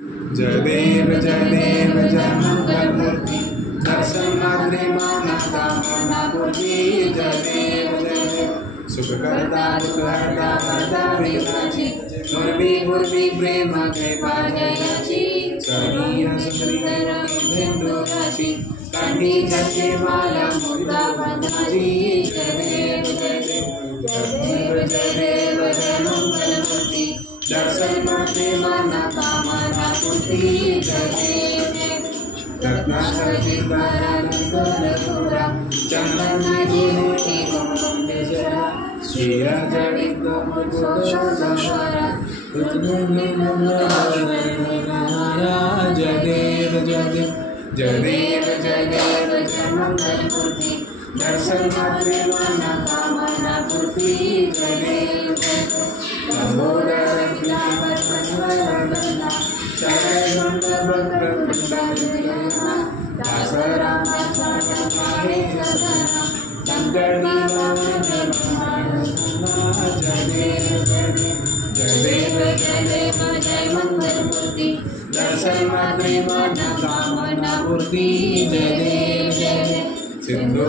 जय देव जय मंगल मूर्ति दर्शन मात्रे माना कामना पूर्ति। जय देव सुख करता दुख हरता करता विनाशी गुरवी प्रेम कृपा जयची। स्वर्गीय सुंदर बिंदु राशि कंठी जटे माला मुद्रा बंधाजी। जय देव जय मंगल मूर्ति दर्शन मात्रे माना कामना पूर्ति। जय देव रत्नाकर चंदन गुरुति कुमकुम केशरा श्रीराज जय देव जय मंगल मूर्ति दर्शन मात्रे माना कामना पूर्ति। जय देव लंबोदर जय मंगल मूर्ति दर्शन मात्रे माना कामना पूर्ति। जय देव सिंधु